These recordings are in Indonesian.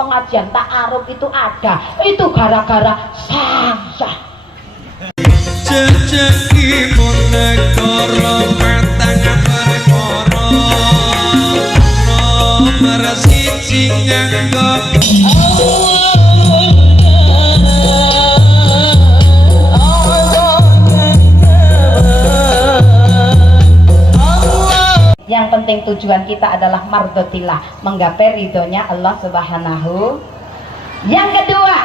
pengajian ta'aruf itu ada, itu gara-gara saya. Jejeki negara matang perkara nomor siji nganggo yang penting tujuan kita adalah mardotillah, menggapai ridhonya Allah Subhanahu. Yang kedua,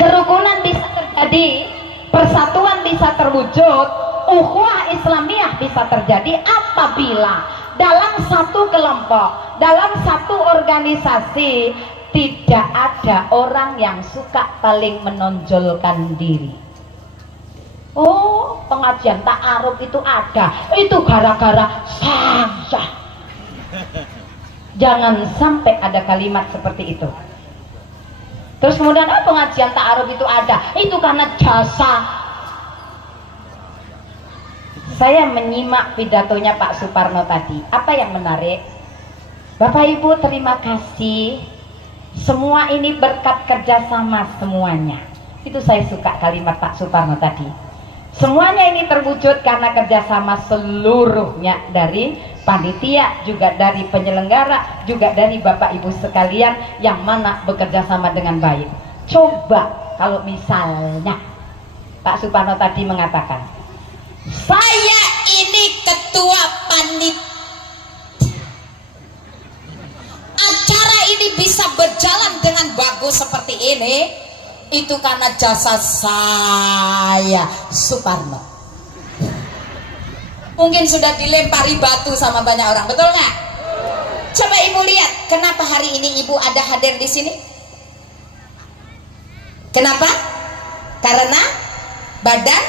kerukunan bisa terjadi, persatuan bisa terwujud, ukhuwah Islamiyah bisa terjadi apabila dalam satu kelompok, dalam satu organisasi tidak ada orang yang suka paling menonjolkan diri. Oh, pengajian ta'aruf itu ada, itu gara-gara saya. Jangan sampai ada kalimat seperti itu. Terus kemudian pengajian ta'aruf itu ada, itu karena jasa. Saya menyimak pidatonya Pak Suparno tadi. Apa yang menarik? Bapak Ibu terima kasih. Semua ini berkat kerjasama semuanya. Itu saya suka kalimat Pak Suparno tadi. Semuanya ini terwujud karena kerjasama seluruhnya, dari panitia, juga dari penyelenggara, juga dari Bapak Ibu sekalian yang mana bekerja sama dengan baik. Coba kalau misalnya Pak Suparno tadi mengatakan, saya ini ketua panitia, acara ini bisa berjalan dengan bagus seperti ini, itu karena jasa saya Suparno. Mungkin sudah dilempari batu sama banyak orang, betul nggak? Coba ibu lihat, kenapa hari ini ibu ada hadir di sini? Kenapa? Karena badan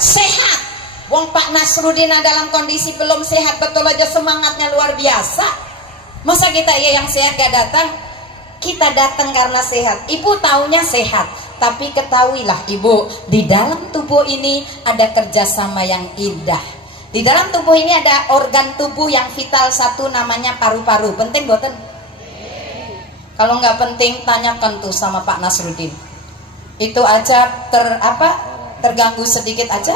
sehat. Wong Pak Nasruddin dalam kondisi belum sehat betul aja semangatnya luar biasa. Masa kita yang sehat gak datang? Kita datang karena sehat. Ibu taunya sehat, tapi ketahuilah ibu, di dalam tubuh ini ada kerjasama yang indah. Di dalam tubuh ini ada organ tubuh yang vital satu, namanya paru-paru. Penting boten? Kalau nggak penting tanyakan tuh sama Pak Nasruddin. Itu aja terganggu sedikit aja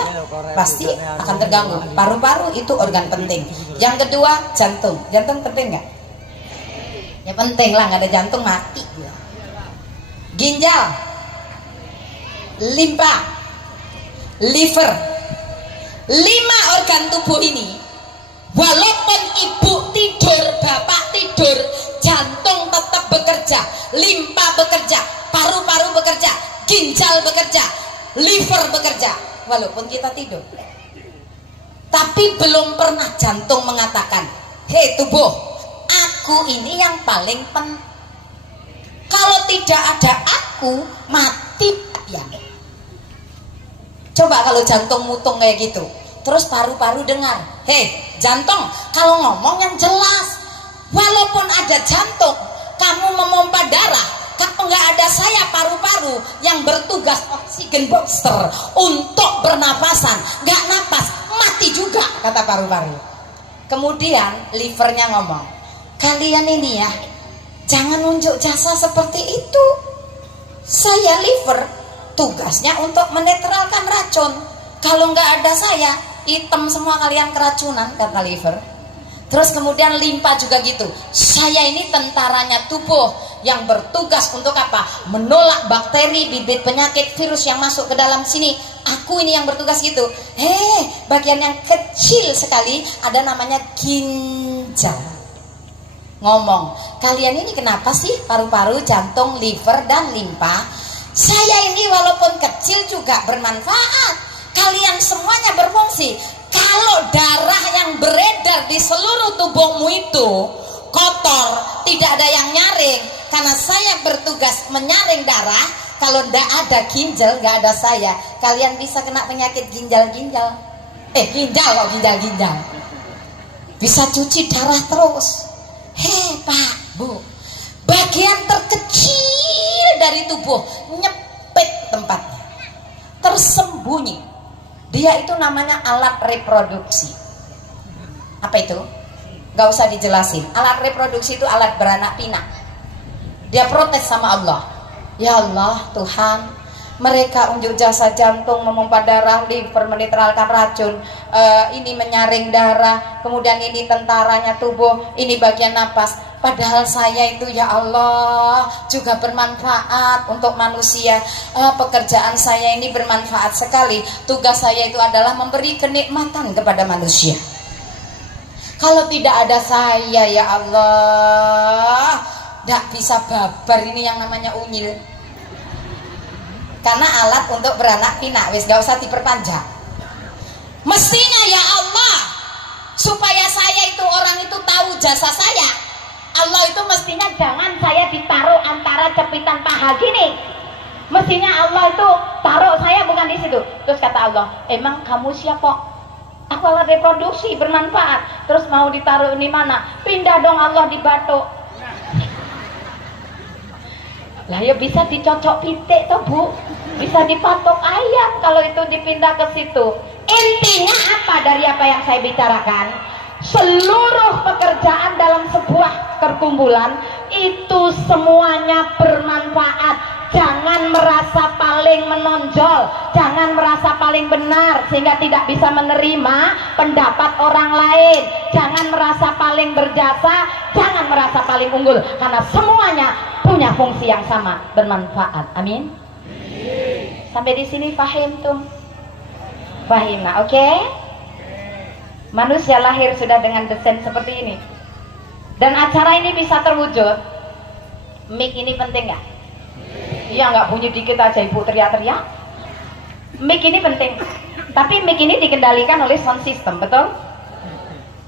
pasti akan terganggu. Paru-paru itu organ penting. Yang kedua jantung. Jantung penting nggak? Ya penting lah, nggak ada jantung mati. Ginjal, limpa, liver, 5 organ tubuh ini, walaupun ibu tidur, bapak tidur, jantung tetap bekerja, limpa bekerja, paru-paru bekerja, ginjal bekerja, liver bekerja, walaupun kita tidur. Tapi belum pernah jantung mengatakan, hei tubuh, aku ini yang paling penting. Kalau tidak ada aku, mati ya. Coba kalau jantung mutung kayak gitu, terus paru-paru dengar, hei jantung, kalau ngomong yang jelas. Walaupun ada jantung, kamu memompa darah, kalau nggak ada saya paru-paru yang bertugas oksigen booster untuk bernapasan, nggak napas, mati juga, kata paru-paru. Kemudian livernya ngomong, kalian ini ya, jangan nunjuk jasa seperti itu. Saya liver, tugasnya untuk menetralkan racun. Kalau nggak ada saya, hitam semua kalian keracunan, kata liver. Terus kemudian limpa juga gitu. Saya ini tentaranya tubuh yang bertugas untuk apa? Menolak bakteri, bibit penyakit, virus yang masuk ke dalam sini. Aku ini yang bertugas gitu. Bagian yang kecil sekali ada namanya ginjal. Ngomong, kalian ini kenapa sih paru-paru, jantung, liver, dan limpa? Saya ini walaupun kecil juga bermanfaat. Kalian semuanya berfungsi. Kalau darah yang beredar di seluruh tubuhmu itu kotor, tidak ada yang nyaring, karena saya bertugas menyaring darah. Kalau tidak ada ginjal, nggak ada saya, kalian bisa kena penyakit ginjal-ginjal. Ginjal kok ginjal-ginjal. Bisa cuci darah terus. Pak, Bu, bagian terkecil dari tubuh nyepit tempatnya, tersembunyi. Dia itu namanya alat reproduksi. Apa itu? Gak usah dijelasin. Alat reproduksi itu alat beranak pinak. Dia protes sama Allah. Ya Allah, Tuhan, mereka unjuk jasa jantung, memompa darah, liver, menetralkan racun, ini menyaring darah, kemudian ini tentaranya tubuh, ini bagian napas. Padahal saya itu ya Allah juga bermanfaat untuk manusia. Pekerjaan saya ini bermanfaat sekali. Tugas saya itu adalah memberi kenikmatan kepada manusia. Kalau tidak ada saya ya Allah, tidak bisa babar ini yang namanya unyil. Karena alat untuk beranak pinak, wis gak usah diperpanjang. Mestinya ya Allah, supaya saya itu orang itu tahu jasa saya, Allah itu mestinya jangan saya ditaruh antara cepitan paha gini. Mestinya Allah itu taruh saya bukan di situ. Terus kata Allah, emang kamu siapa? Aku alat reproduksi bermanfaat. Terus mau ditaruh di mana? Pindah dong Allah di batuk. Lah ya bisa dicocok pitik toh Bu, bisa dipatok ayam kalau itu dipindah ke situ. Intinya apa dari apa yang saya bicarakan? Seluruh pekerjaan dalam sebuah perkumpulan itu semuanya bermanfaat. Jangan merasa paling menonjol, jangan merasa paling benar sehingga tidak bisa menerima pendapat orang lain. Jangan merasa paling berjasa, jangan merasa paling unggul, karena semuanya punya fungsi yang sama, bermanfaat. Amin. Sampai di sini paham tuh? Paham, oke? Manusia lahir sudah dengan desain seperti ini. Dan acara ini bisa terwujud. Mic ini penting nggak? Iya, nggak bunyi dikit aja ibu teriak-teriak. Mic ini penting. Tapi mic ini dikendalikan oleh sound system, betul?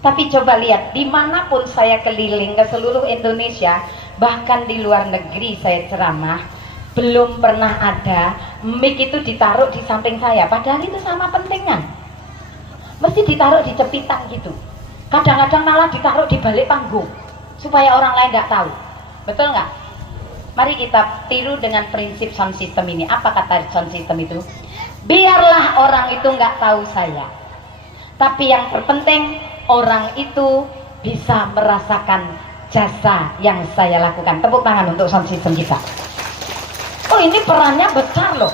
Tapi coba lihat, dimanapun saya keliling ke seluruh Indonesia, bahkan di luar negeri saya ceramah, belum pernah ada mic itu ditaruh di samping saya. Padahal itu sama pentingnya. Mesti ditaruh di cepitan gitu. Kadang-kadang malah ditaruh di balik panggung supaya orang lain nggak tahu. Betul nggak? Mari kita tiru dengan prinsip sound system ini. Apa kata sound system itu? Biarlah orang itu nggak tahu saya, tapi yang terpenting orang itu bisa merasakan jasa yang saya lakukan. Tepuk tangan untuk sound system kita. Oh, ini perannya besar loh.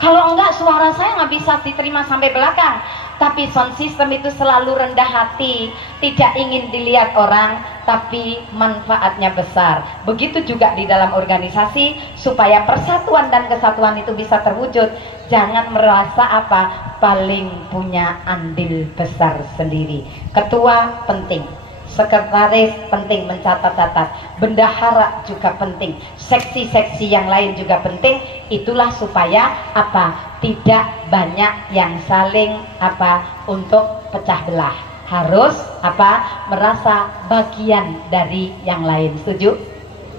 Kalau enggak suara saya nggak bisa diterima sampai belakang. Tapi sound system itu selalu rendah hati, tidak ingin dilihat orang, tapi manfaatnya besar. Begitu juga di dalam organisasi, supaya persatuan dan kesatuan itu bisa terwujud. Jangan merasa apa paling punya andil besar sendiri. Ketua penting, sekretaris penting mencatat-catat, bendahara juga penting, seksi-seksi yang lain juga penting. Itulah supaya apa? Tidak banyak yang saling apa untuk pecah belah. Harus apa? Merasa bagian dari yang lain. Setuju?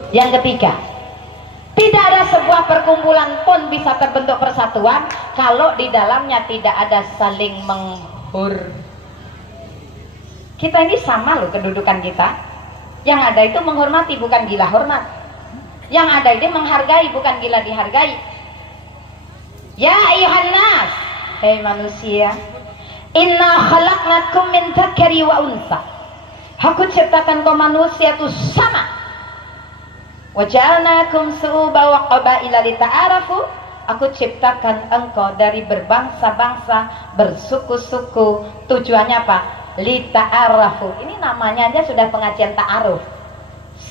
Yang ketiga, tidak ada sebuah perkumpulan pun bisa terbentuk persatuan kalau di dalamnya tidak ada saling menghormati. Kita ini sama loh kedudukan kita. Yang ada itu menghormati, bukan gila hormat. Yang ada itu menghargai, bukan gila dihargai. Ya ayuhan nas, hei manusia, inna khalaqnakum min dzakari wa unsa. Aku ciptakan kau manusia itu sama. Wa ja'alnakum syu'uban wa qabaila lita'arafu. Aku ciptakan engkau dari berbangsa-bangsa, bersuku-suku. Tujuannya apa? Lita'arafu. Ini namanya aja sudah pengajian ta'aruf.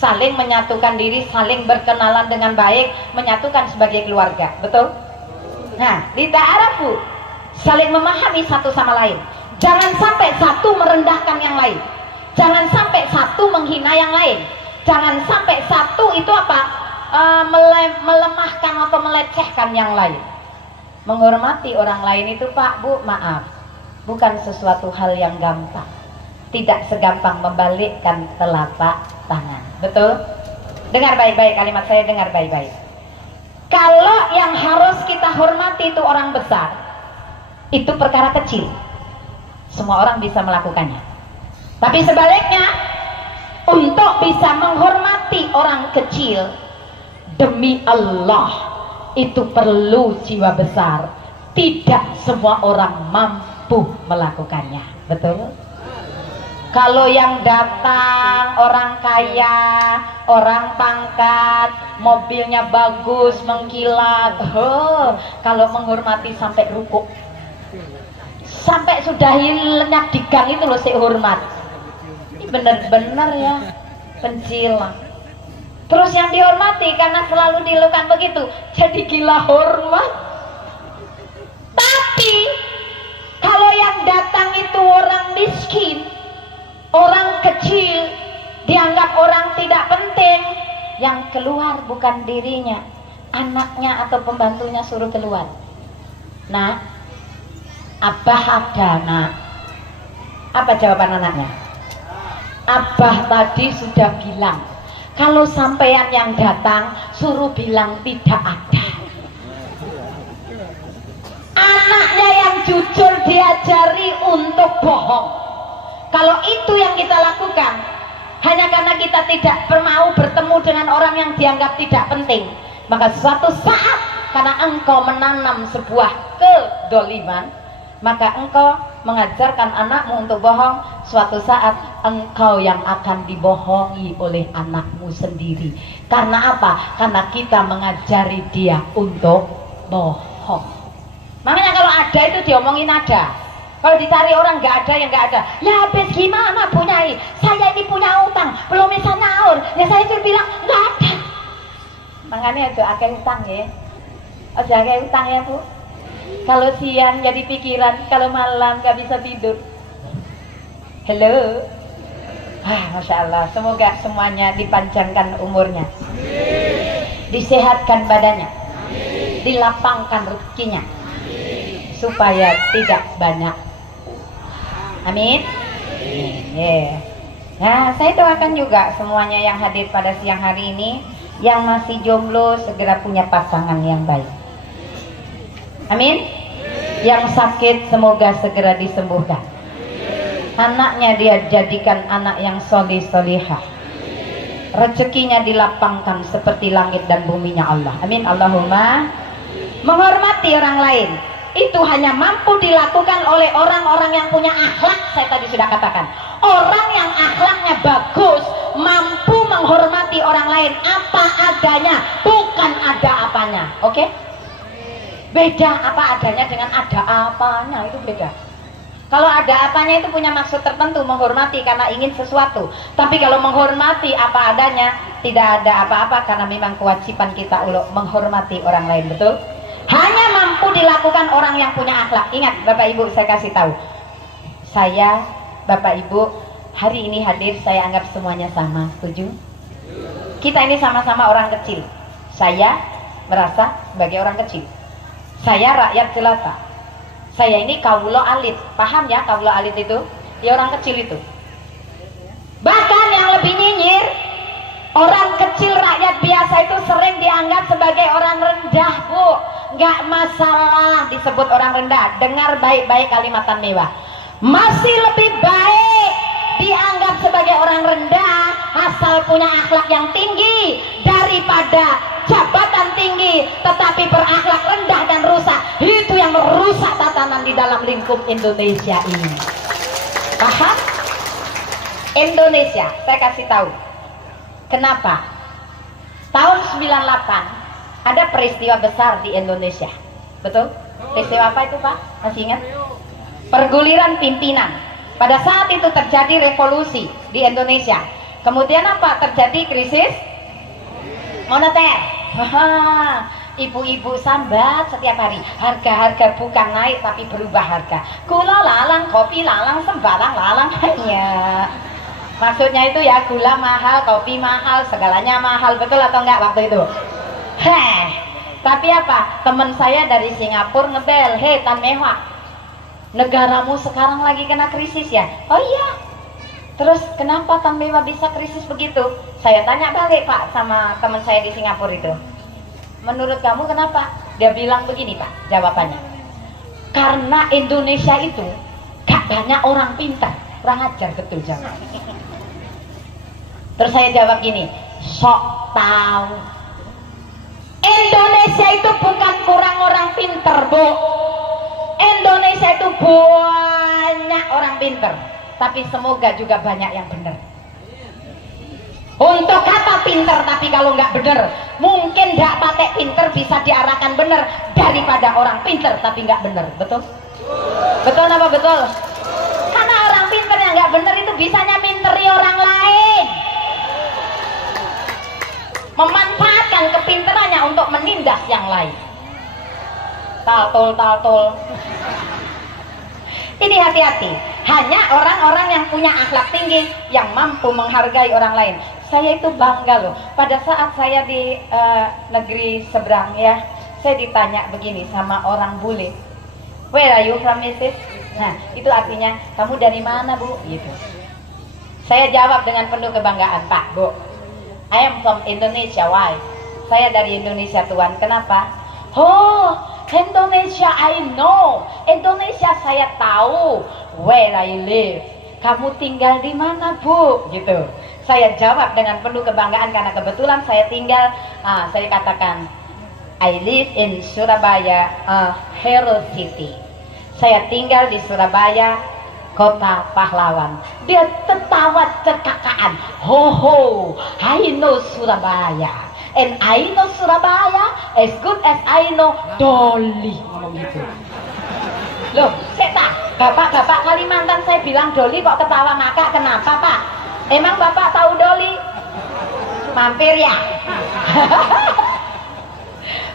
Saling menyatukan diri, saling berkenalan dengan baik, menyatukan sebagai keluarga. Betul? Nah, lita'arafu, saling memahami satu sama lain. Jangan sampai satu merendahkan yang lain. Jangan sampai satu menghina yang lain. Jangan sampai satu itu apa? Melemahkan atau melecehkan yang lain. Menghormati orang lain itu Pak, Bu, maaf, bukan sesuatu hal yang gampang. Tidak segampang membalikkan telapak tangan. Betul? Dengar baik-baik kalimat saya, dengar baik-baik. Kalau yang harus kita hormati itu orang besar, itu perkara kecil. Semua orang bisa melakukannya. Tapi sebaliknya, untuk bisa menghormati orang kecil, demi Allah, itu perlu jiwa besar. Tidak semua orang mampu melakukannya. Betul? Kalau yang datang orang kaya, orang pangkat, mobilnya bagus, mengkilat, kalau menghormati sampai rukuk, sampai sudah lenyap di gang itu loh saya hormat. Ini benar-benar ya pencilang. Terus yang dihormati karena selalu dilakukan begitu, jadi gila hormat. Tapi kalau yang datang itu orang miskin, orang kecil, dianggap orang tidak penting, yang keluar bukan dirinya, anaknya atau pembantunya suruh keluar. Nah, abah ada nak. Apa jawaban anaknya? Abah tadi sudah bilang, kalau sampean yang datang suruh bilang tidak ada. Anaknya yang jujur diajari untuk bohong. Kalau itu yang kita lakukan hanya karena kita tidak mau bertemu dengan orang yang dianggap tidak penting, maka suatu saat karena engkau menanam sebuah kedoliman, maka engkau mengajarkan anakmu untuk bohong, suatu saat engkau yang akan dibohongi oleh anakmu sendiri. Karena apa? Karena kita mengajari dia untuk bohong. Makanya kalau ada itu diomongin ada. Kalau dicari orang nggak ada, yang nggak ada. Ya habis gimana punyai? Saya ini punya utang, belum bisa nyaur. Ya saya itu bilang nggak ada. Makanya itu akeh utang ya. Aja akeh utang ya Bu. Kalau siang jadi pikiran, kalau malam nggak bisa tidur. Halo. Masya Allah. Semoga semuanya dipanjangkan umurnya, disehatkan badannya, dilapangkan rezekinya, supaya tidak banyak. Amin. Nah, saya doakan juga semuanya yang hadir pada siang hari ini, yang masih jomblo segera punya pasangan yang baik. Amin. Yang sakit semoga segera disembuhkan. Anaknya dia jadikan anak yang solih solihah. Rezekinya dilapangkan seperti langit dan buminya Allah. Amin. Allahumma. Menghormati orang lain itu hanya mampu dilakukan oleh orang-orang yang punya akhlak. Saya tadi sudah katakan, orang yang akhlaknya bagus mampu menghormati orang lain apa adanya, bukan ada apanya. Oke? Beda apa adanya dengan ada apanya, itu beda. Kalau ada apanya itu punya maksud tertentu, menghormati karena ingin sesuatu. Tapi kalau menghormati apa adanya, tidak ada apa-apa karena memang kewajiban kita untuk menghormati orang lain. Betul? Hanya mampu dilakukan orang yang punya akhlak. Ingat Bapak Ibu, saya kasih tahu, saya Bapak Ibu hari ini hadir, saya anggap semuanya sama. Setuju? Kita ini sama-sama orang kecil. Saya merasa sebagai orang kecil. Saya rakyat jelata. Saya ini kaulo alit. Paham ya kaulo alit itu? Ya orang kecil itu. Bahkan yang lebih nyinyir, orang kecil rakyat biasa itu sering dianggap sebagai orang rendah, Bu. Nggak masalah disebut orang rendah. Dengar baik-baik kalimatan mewah. Masih lebih baik dianggap sebagai orang rendah asal punya akhlak yang tinggi daripada jabatan tinggi tetapi berakhlak rendah dan rusak. Itu yang merusak tatanan di dalam lingkup Indonesia ini. Paham? Indonesia, saya kasih tahu kenapa. Tahun 98 ada peristiwa besar di Indonesia. Betul? Peristiwa apa itu Pak? Masih ingat? Perguliran pimpinan. Pada saat itu terjadi revolusi di Indonesia. Kemudian apa? Terjadi krisis moneter. Ibu-ibu sambat setiap hari. Harga-harga bukan naik tapi berubah harga. Gula lalang, kopi lalang, sembarang lalang. Ya. Maksudnya itu ya gula mahal, kopi mahal, segalanya mahal. Betul atau enggak waktu itu? Tapi apa? Teman saya dari Singapura ngebel, "Hei Tan Mewah, negaramu sekarang lagi kena krisis ya?" "Oh iya." "Terus kenapa Tan Mewah bisa krisis begitu?" Saya tanya balik Pak sama teman saya di Singapura itu. "Menurut kamu kenapa?" Dia bilang begini Pak jawabannya. "Karena Indonesia itu gak banyak orang pintar." Kurang ajar betul jawab. Terus saya jawab gini, "Sok tahu. Indonesia itu bukan kurang orang pinter, Bu. Indonesia itu banyak orang pinter. tapi semoga juga banyak yang benar. Untuk kata pinter tapi kalau nggak bener, mungkin nggak pakai pinter bisa diarahkan bener daripada orang pinter tapi nggak bener. Betul? Betul apa betul? Karena orang pinter yang nggak bener itu bisanya minteri orang lain, memanfaatkan kepinterannya untuk menindas yang lain. Taltul. Ini hati-hati. Hanya orang-orang yang punya akhlak tinggi yang mampu menghargai orang lain. Saya itu bangga loh. Pada saat saya di negeri seberang ya, saya ditanya begini sama orang bule. Where are you from, Mrs? Nah, itu artinya kamu dari mana, Bu? Gitu. Saya jawab dengan penuh kebanggaan, Pak, Bu. I am from Indonesia. Why? Saya dari Indonesia, Tuan. Kenapa? Oh, Indonesia I know. Indonesia saya tahu. Where I live? Kamu tinggal di mana, Bu? Gitu. Saya jawab dengan penuh kebanggaan karena kebetulan saya tinggal. Saya katakan, I live in Surabaya, Hero City. Saya tinggal di Surabaya, kota pahlawan. Dia tertawa cekakaan. Ho, I know Surabaya. And I know Surabaya as good as I know Doli. Ngomong gitu. Loh, bapak Kalimantan saya bilang Doli kok ketawa ngakak. Kenapa, Pak? Emang Bapak tahu Doli? Mampir ya?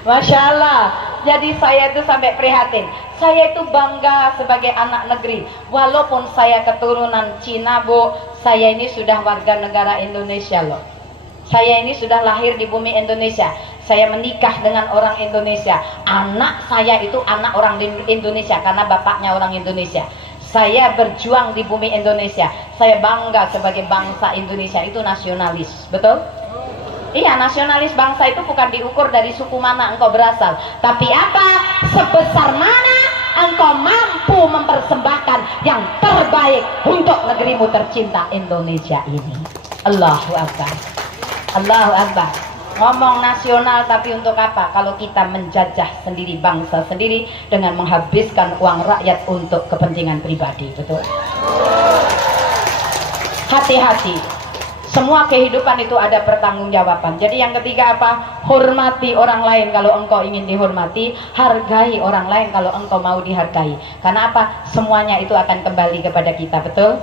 Masya Allah. Jadi saya itu sampai prihatin. Saya itu bangga sebagai anak negeri. Walaupun saya keturunan Cina, Bu, saya ini sudah warga negara Indonesia loh. Saya ini sudah lahir di bumi Indonesia. Saya menikah dengan orang Indonesia. Anak saya itu anak orang Indonesia karena bapaknya orang Indonesia. Saya berjuang di bumi Indonesia. Saya bangga sebagai bangsa Indonesia, itu nasionalis. Betul? Iya, nasionalis bangsa itu bukan diukur dari suku mana engkau berasal, tapi apa? Sebesar mana engkau mampu mempersembahkan yang terbaik untuk negerimu tercinta Indonesia ini. Allahu Akbar. Allahu Akbar. Ngomong nasional tapi untuk apa? Kalau kita menjajah sendiri bangsa sendiri dengan menghabiskan uang rakyat untuk kepentingan pribadi. Betul? Hati-hati. Semua kehidupan itu ada pertanggungjawaban. Jadi yang ketiga apa? Hormati orang lain kalau engkau ingin dihormati. Hargai orang lain kalau engkau mau dihargai. Karena apa? Semuanya itu akan kembali kepada kita. Betul?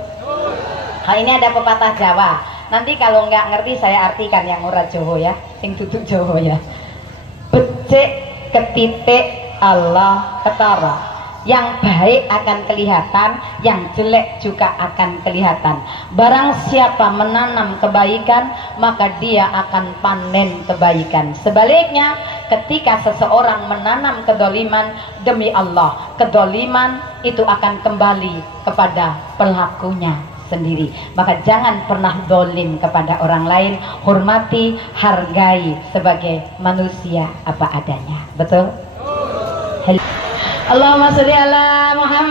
Ini ada pepatah Jawa. Nanti kalau nggak ngerti saya artikan yang ora Jawa ya, sing duduk Jawa ya. Becik ketitik Allah ketara. Yang baik akan kelihatan, yang jelek juga akan kelihatan. Barang siapa menanam kebaikan, maka dia akan panen kebaikan. Sebaliknya, ketika seseorang menanam kedoliman, demi Allah, kedoliman itu akan kembali kepada pelakunya sendiri. Maka jangan pernah dolim kepada orang lain. Hormati, hargai sebagai manusia apa adanya. Betul? Allahumma sholli ala Muhammad.